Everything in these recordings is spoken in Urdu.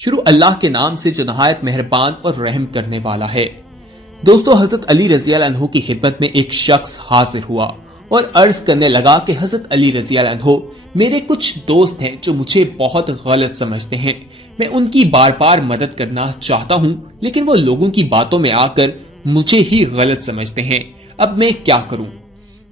شروع اللہ کے نام سے جو نہایت مہربان اور رحم کرنے والا ہے۔ دوستو، حضرت علی رضی اللہ عنہ کی خدمت میں ایک شخص حاضر ہوا اور عرض کرنے لگا کہ حضرت علی رضی اللہ عنہ، میرے کچھ دوست ہیں جو مجھے بہت غلط سمجھتے ہیں۔ میں ان کی بار بار مدد کرنا چاہتا ہوں، لیکن وہ لوگوں کی باتوں میں آ کر مجھے ہی غلط سمجھتے ہیں۔ اب میں کیا کروں؟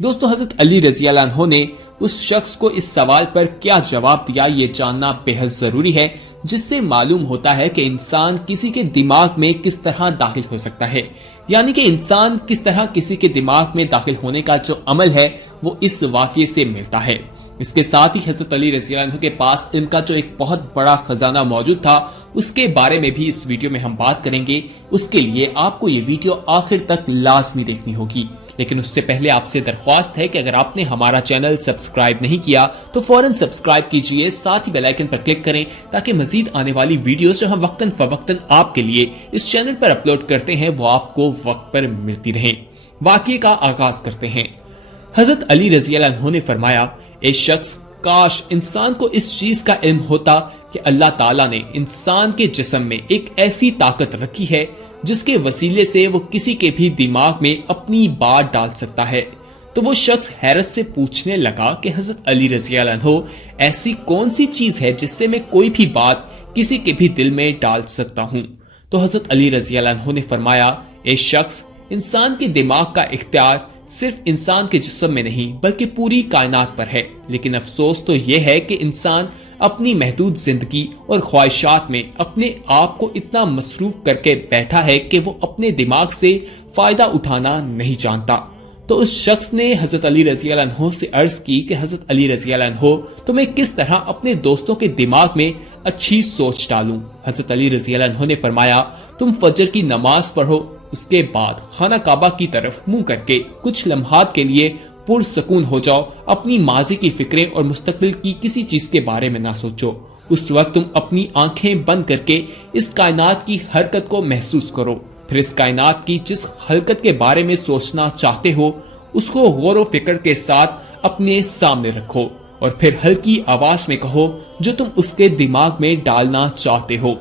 دوستو، حضرت علی رضی اللہ عنہ نے اس شخص کو اس سوال پر کیا جواب دیا، یہ جاننا بے حد ضروری ہے، جس سے معلوم ہوتا ہے کہ انسان کسی کے دماغ میں کس طرح داخل ہو سکتا ہے، یعنی کہ انسان کس طرح کسی کے دماغ میں داخل ہونے کا جو عمل ہے وہ اس واقعے سے ملتا ہے۔ اس کے ساتھ ہی حضرت علی رضی اللہ عنہ کے پاس علم کا جو ایک بہت بڑا خزانہ موجود تھا، اس کے بارے میں بھی اس ویڈیو میں ہم بات کریں گے۔ اس کے لیے آپ کو یہ ویڈیو آخر تک لازمی دیکھنی ہوگی، لیکن اس سے پہلے آپ سے درخواست ہے کہ اگر آپ نے ہمارا چینل سبسکرائب نہیں کیا تو فوراً سبسکرائب کیجئے، ساتھ ہی بیل آئیکن پر کلک کریں تاکہ مزید آنے والی ویڈیوز جو ہم وقتاً فوقتاً آپ کے لیے اس چینل پر اپلوڈ کرتے ہیں وہ آپ کو وقت پر ملتی رہیں۔ واقعے کا آغاز کرتے ہیں۔ حضرت علی رضی اللہ عنہ نے فرمایا، اے شخص، کاش انسان کو اس چیز کا علم ہوتا کہ اللہ تعالیٰ نے انسان کے جسم میں ایک ایسی طاقت رکھی ہے جس کے وسیلے سے وہ کسی کے بھی دماغ میں اپنی بات ڈال سکتا ہے۔ تو وہ شخص حیرت سے پوچھنے لگا کہ حضرت علی رضی اللہ عنہ، ایسی کون سی چیز ہے جس سے میں کوئی بھی بات کسی کے بھی دل میں ڈال سکتا ہوں؟ تو حضرت علی رضی اللہ عنہ نے فرمایا، اے شخص، انسان کے دماغ کا اختیار صرف انسان کے جسم میں نہیں بلکہ پوری کائنات پر ہے، لیکن افسوس تو یہ ہے کہ انسان اپنی محدود زندگی اور خواہشات میں اپنے آپ کو اتنا مصروف کر کے بیٹھا ہے کہ وہ اپنے دماغ سے فائدہ اٹھانا نہیں جانتا۔ تو اس شخص نے حضرت علی رضی اللہ عنہ سے عرض کی کہ حضرت علی رضی اللہ عنہ، تو میں کس طرح اپنے دوستوں کے دماغ میں اچھی سوچ ڈالوں؟ حضرت علی رضی اللہ عنہ نے فرمایا، تم فجر کی نماز پڑھو، اس کے بعد خانہ کعبہ کی طرف منہ کر کے کچھ لمحات کے لیے پرسکون ہو جاؤ، اپنی ماضی کی فکریں اور مستقبل کی کسی چیز کے بارے میں نہ سوچو۔ اس وقت تم اپنی آنکھیں بند کر کے اس کائنات کی حرکت کو محسوس کرو، پھر اس کائنات کی جس حرکت کے بارے میں سوچنا چاہتے ہو اس کو غور و فکر کے ساتھ اپنے سامنے رکھو، اور پھر ہلکی آواز میں کہو جو تم اس کے دماغ میں ڈالنا چاہتے ہو۔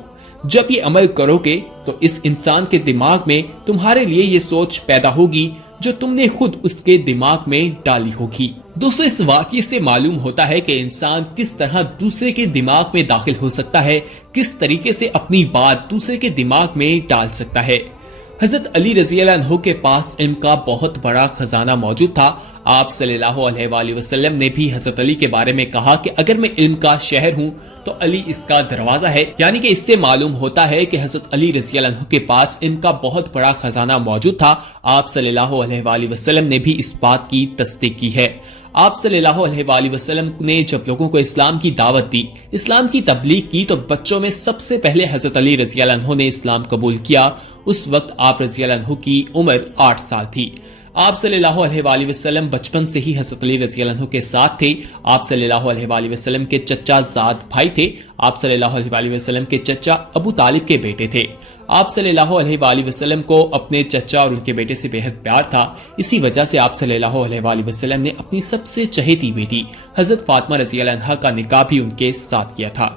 جب یہ عمل کرو گے تو اس انسان کے دماغ میں تمہارے لیے یہ سوچ پیدا ہوگی جو تم نے خود اس کے دماغ میں ڈالی ہوگی۔ دوستو، اس واقعے سے معلوم ہوتا ہے کہ انسان کس طرح دوسرے کے دماغ میں داخل ہو سکتا ہے، کس طریقے سے اپنی بات دوسرے کے دماغ میں ڈال سکتا ہے۔ حضرت علی رضی اللہ عنہ کے پاس علم کا بہت بڑا خزانہ موجود تھا۔ آپ صلی اللہ علیہ وآلہ وسلم نے بھی حضرت علی کے بارے میں کہا کہ اگر میں علم کا شہر ہوں تو علی اس کا دروازہ ہے، یعنی کہ اس سے معلوم ہوتا ہے کہ حضرت علی رضی اللہ عنہ کے پاس علم کا بہت بڑا خزانہ موجود تھا۔ آپ صلی اللہ علیہ وآلہ وسلم نے بھی اس بات کی تصدیق کی ہے۔ آپ صلی اللہ علیہ وآلہ وسلم نے جب لوگوں کو اسلام کی دعوت دی، اسلام کی تبلیغ کی، تو بچوں میں سب سے پہلے حضرت علی رضی اللہ عنہ نے اسلام قبول کیا۔ اس وقت آپ رضی اللہ عنہ کی عمر 8 سال تھی۔ آپ صلی اللہ علیہ وآلہ وسلم بچپن سے ہی حضرت علی رضی اللہ عنہ کے ساتھ تھے۔ آپ صلی اللہ علیہ وآلہ وسلم کے چچا زاد بھائی تھے۔ آپ صلی اللہ علیہ وآلہ وسلم کے چچا ابو طالب کے بیٹے تھے۔ آپ صلی اللہ علیہ وآلہ وسلم کو اپنے چچا اور ان کے بیٹے سے بے حد پیار تھا۔ اسی وجہ سے آپ صلی اللہ علیہ وآلہ وسلم نے اپنی سب سے چہیتی بیٹی حضرت فاطمہ رضی اللہ عنہا کا نکاح بھی ان کے ساتھ کیا تھا۔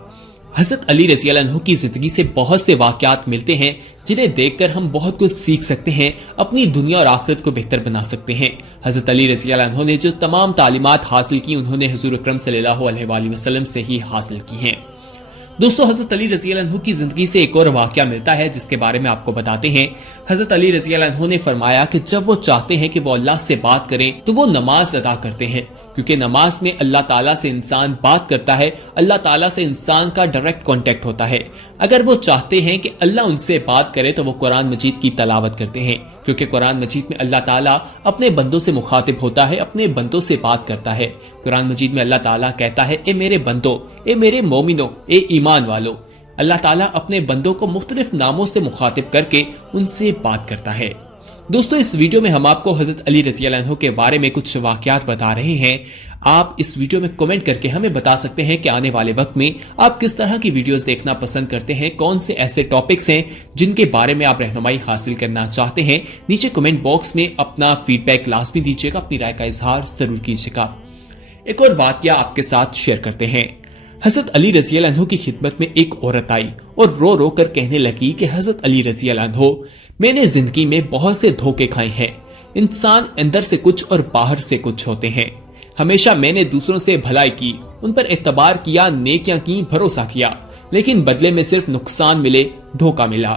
حضرت علی رضی اللہ عنہ کی زندگی سے بہت سے واقعات ملتے ہیں جنہیں دیکھ کر ہم بہت کچھ سیکھ سکتے ہیں، اپنی دنیا اور آخرت کو بہتر بنا سکتے ہیں۔ حضرت علی رضی اللہ عنہ نے جو تمام تعلیمات حاصل کی، انہوں نے حضور اکرم صلی اللہ علیہ وآلہ وسلم سے ہی حاصل کی ہیں۔ دوستو، حضرت علی رضی اللہ عنہ کی زندگی سے ایک اور واقعہ ملتا ہے جس کے بارے میں آپ کو بتاتے ہیں۔ حضرت علی رضی اللہ عنہ نے فرمایا کہ جب وہ چاہتے ہیں کہ وہ اللہ سے بات کریں تو وہ نماز ادا کرتے ہیں، کیونکہ نماز میں اللہ تعالیٰ سے انسان بات کرتا ہے، اللہ تعالیٰ سے انسان کا ڈائریکٹ کانٹیکٹ ہوتا ہے۔ اگر وہ چاہتے ہیں کہ اللہ ان سے بات کرے تو وہ قرآن مجید کی تلاوت کرتے ہیں، کیونکہ قرآن مجید میں اللہ تعالیٰ اپنے بندوں سے مخاطب ہوتا ہے، اپنے بندوں سے بات کرتا ہے۔ قرآن مجید میں اللہ تعالیٰ کہتا ہے، اے میرے بندو، اے میرے مومنو، اے ایمان والو۔ اللہ تعالیٰ اپنے بندوں کو مختلف ناموں سے مخاطب کر کے ان سے بات کرتا ہے۔ دوستو، اس ویڈیو میں ہم آپ کو حضرت علی رضی اللہ عنہ کے بارے میں کچھ واقعات بتا رہے ہیں۔ آپ اس ویڈیو میں کمنٹ کر کے ہمیں بتا سکتے ہیں کہ آنے والے وقت میں آپ کس طرح کی ویڈیوز دیکھنا پسند کرتے ہیں، کون سے ایسے ٹاپکس ہیں جن کے بارے میں آپ رہنمائی حاصل کرنا چاہتے ہیں۔ نیچے کمنٹ باکس میں اپنا فیڈ بیک لازمی دیجیے گا، اپنی رائے کا اظہار ضرور کیجیے گا۔ ایک اور واقعہ آپ کے ساتھ شیئر کرتے ہیں۔ حضرت علی رضی اللہ عنہ کی خدمت میں ایک عورت آئی اور رو رو کر کہنے لگی کہ حضرت علی رضی اللہ عنہ، میں نے زندگی میں بہت سے دھوکے کھائے ہیں۔ انسان اندر سے کچھ اور باہر سے کچھ ہوتے ہیں۔ ہمیشہ میں نے دوسروں سے بھلائی کی، ان پر اعتبار کیا، نیکیاں کی، بھروسہ کیا، لیکن بدلے میں صرف نقصان ملے، دھوکہ ملا۔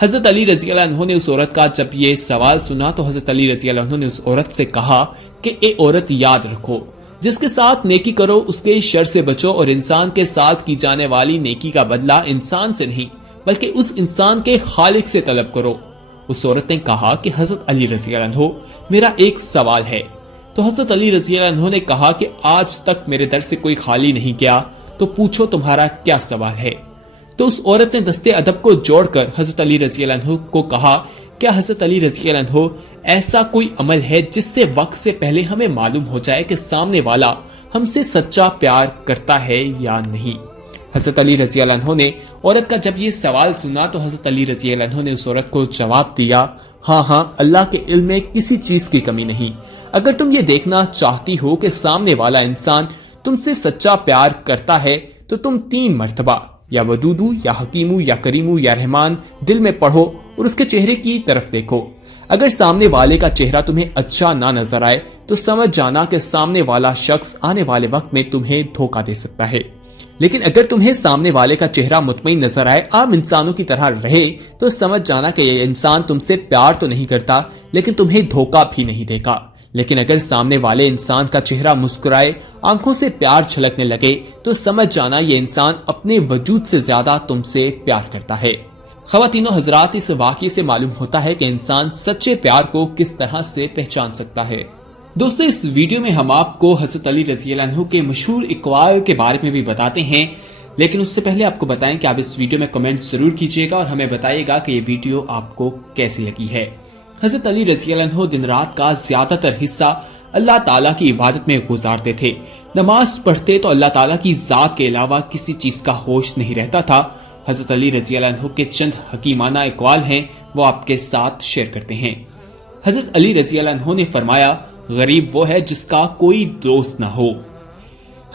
حضرت علی رضی اللہ عنہ نے اس عورت کا جب یہ سوال سنا تو حضرت علی رضی اللہ عنہ نے اس عورت سے کہا کہ اے عورت، یاد رکھو، جس کے ساتھ نیکی کرو اس کے شر سے بچو، اور انسان کے ساتھ کی جانے والی نیکی کا بدلہ انسان سے نہیں بلکہ اس انسان کے خالق سے طلب کرو۔ اس عورت نے کہا کہ حضرت علی رضی اللہ عنہ، میرا ایک سوال ہے۔ تو حضرت علی رضی اللہ عنہ نے کہا کہ آج تک میرے در سے کوئی خالی نہیں گیا، تو پوچھو تمہارا کیا سوال ہے۔ تو اس عورت نے دستے ادب کو جوڑ کر حضرت علی رضی اللہ عنہ کو کہا، کیا حضرت علی رضی اللہ عنہ ایسا کوئی عمل ہے جس سے وقت سے پہلے ہمیں معلوم ہو جائے کہ سامنے والا ہم سے سچا پیار کرتا ہے یا نہیں؟ حضرت علی رضی اللہ عنہ نے عورت کا جب یہ سوال سنا تو حضرت علی رضی اللہ عنہ نے اس عورت کو جواب دیا، ہاں، اللہ کے علم میں کسی چیز کی کمی نہیں۔ اگر تم یہ دیکھنا چاہتی ہو کہ سامنے والا انسان تم سے سچا پیار کرتا ہے تو تم 3 مرتبہ یا ودودو یا حکیمو یا کریمو یا رحمان دل میں پڑھو اور اس کے چہرے کی طرف دیکھو۔ اگر سامنے والے کا چہرہ تمہیں اچھا نہ نظر آئے تو سمجھ جانا کہ سامنے والا شخص آنے والے وقت میں تمہیں دھوکہ دے سکتا ہے، لیکن اگر تمہیں سامنے والے کا چہرہ مطمئن نظر آئے، عام انسانوں کی طرح رہے، تو سمجھ جانا کہ یہ انسان تم سے پیار تو نہیں کرتا لیکن تمہیں دھوکہ بھی نہیں دے گا۔ لیکن اگر سامنے والے انسان کا چہرہ مسکرائے، آنکھوں سے پیار چھلکنے لگے، تو سمجھ جانا یہ انسان اپنے وجود سے زیادہ تم سے پیار کرتا ہے۔ خواتین و حضرات، اس واقعے سے معلوم ہوتا ہے کہ انسان سچے پیار کو کس طرح سے پہچان سکتا ہے۔ دوستو، اس ویڈیو میں ہم آپ کو حضرت علی رضی اللہ عنہ کے مشہور اقوال کے بارے میں بھی بتاتے ہیں، لیکن اس سے پہلے آپ کو بتائیں کہ آپ اس ویڈیو میں کمنٹ ضرور کیجیے گا اور ہمیں بتائیے گا کہ یہ ویڈیو آپ کو کیسی لگی ہے۔ حضرت علی رضی اللہ عنہ دن رات کا زیادہ تر حصہ اللہ تعالیٰ کی عبادت میں گزارتے تھے۔ نماز پڑھتے تو اللہ تعالیٰ کی ذات کے علاوہ کسی چیز کا ہوش نہیں رہتا تھا۔ حضرت علی رضی اللہ عنہ کے چند حکیمانہ اقوال ہیں، وہ آپ کے ساتھ شیئر کرتے ہیں۔ حضرت علی رضی اللہ عنہ نے فرمایا، غریب وہ ہے جس کا کوئی دوست نہ ہو۔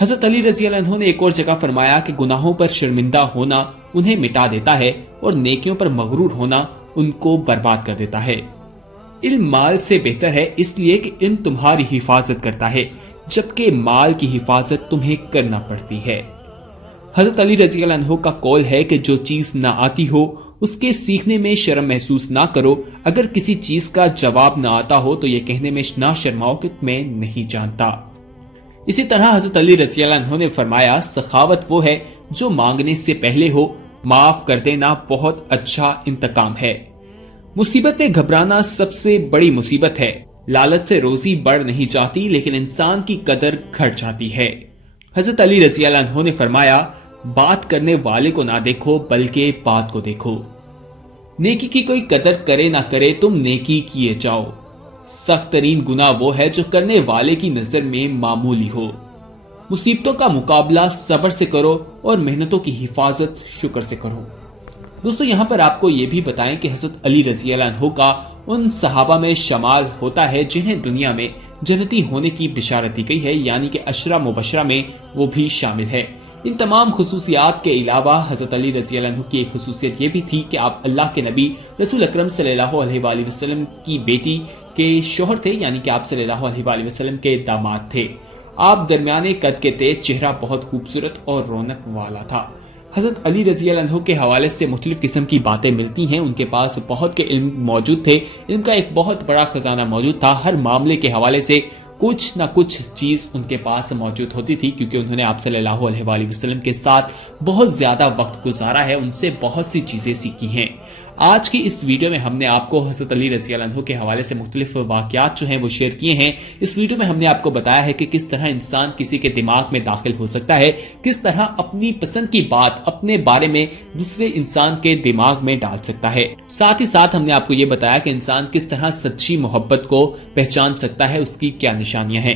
حضرت علی رضی اللہ عنہ نے ایک اور جگہ فرمایا کہ گناہوں پر شرمندہ ہونا انہیں مٹا دیتا ہے اور نیکیوں پر مغرور ہونا ان کو برباد کر دیتا ہے۔ علم مال سے بہتر ہے، اس لیے کہ علم تمہاری حفاظت کرتا ہے جبکہ مال کی حفاظت تمہیں کرنا پڑتی ہے۔ حضرت علی رضی اللہ عنہ کا قول ہے کہ جو چیز نہ آتی ہو اس کے سیکھنے میں شرم محسوس نہ کرو، اگر کسی چیز کا جواب نہ آتا ہو تو یہ کہنے میں نہ شرماؤ کہ میں نہیں جانتا۔ اسی طرح حضرت علی رضی اللہ عنہ نے فرمایا، سخاوت وہ ہے جو مانگنے سے پہلے ہو، معاف کر دینا بہت اچھا انتقام ہے۔ مصیبت میں گھبرانا سب سے بڑی مصیبت ہے۔ لالچ سے روزی بڑھ نہیں جاتی لیکن انسان کی قدر گھٹ جاتی ہے۔ حضرت علی رضی اللہ عنہ نے فرمایا، بات کرنے والے کو نہ دیکھو بلکہ بات کو دیکھو۔ نیکی کی کوئی قدر کرے نہ کرے، تم نیکی کیے جاؤ۔ سخت ترین گناہ وہ ہے جو کرنے والے کی نظر میں معمولی ہو۔ مصیبتوں کا مقابلہ صبر سے کرو اور محنتوں کی حفاظت شکر سے کرو۔ دوستو، یہاں پر آپ کو یہ بھی بتائیں کہ حضرت علی رضی اللہ عنہ کا ان صحابہ میں شمار ہوتا ہے جنہیں دنیا میں جنتی ہونے کی بشارت دی گئی ہے، یعنی کہ 10 مبشرہ میں وہ بھی شامل ہے۔ ان تمام خصوصیات کے علاوہ حضرت علی رضی اللہ عنہ کی ایک خصوصیت یہ بھی تھی کہ آپ اللہ کے نبی رسول اکرم صلی اللہ علیہ وآلہ وسلم کی بیٹی کے شوہر تھے، یعنی کہ آپ صلی اللہ علیہ وآلہ وسلم کے داماد تھے۔ آپ درمیانے قد کے تھے، چہرہ بہت خوبصورت اور رونق والا تھا۔ حضرت علی رضی اللہ عنہ کے حوالے سے مختلف قسم کی باتیں ملتی ہیں۔ ان کے پاس بہت کے علم موجود تھے، علم کا ایک بہت بڑا خزانہ موجود تھا۔ ہر معاملے کے حوالے سے کچھ نہ کچھ چیز ان کے پاس موجود ہوتی تھی، کیونکہ انہوں نے آپ صلی اللہ علیہ وآلہ وسلم کے ساتھ بہت زیادہ وقت گزارا ہے، ان سے بہت سی چیزیں سیکھی ہیں۔ آج کی اس ویڈیو میں ہم نے آپ کو حضرت علی رضی اللہ عنہ کے حوالے سے مختلف واقعات جو ہیں وہ شیئر کیے ہیں۔ اس ویڈیو میں ہم نے آپ کو بتایا ہے کہ کس طرح انسان کسی کے دماغ میں داخل ہو سکتا ہے، کس طرح اپنی پسند کی بات اپنے بارے میں دوسرے انسان کے دماغ میں ڈال سکتا ہے۔ ساتھ ہی ساتھ ہم نے آپ کو یہ بتایا کہ انسان کس طرح سچی محبت کو پہچان سکتا ہے، اس کی کیا نشانیاں ہیں۔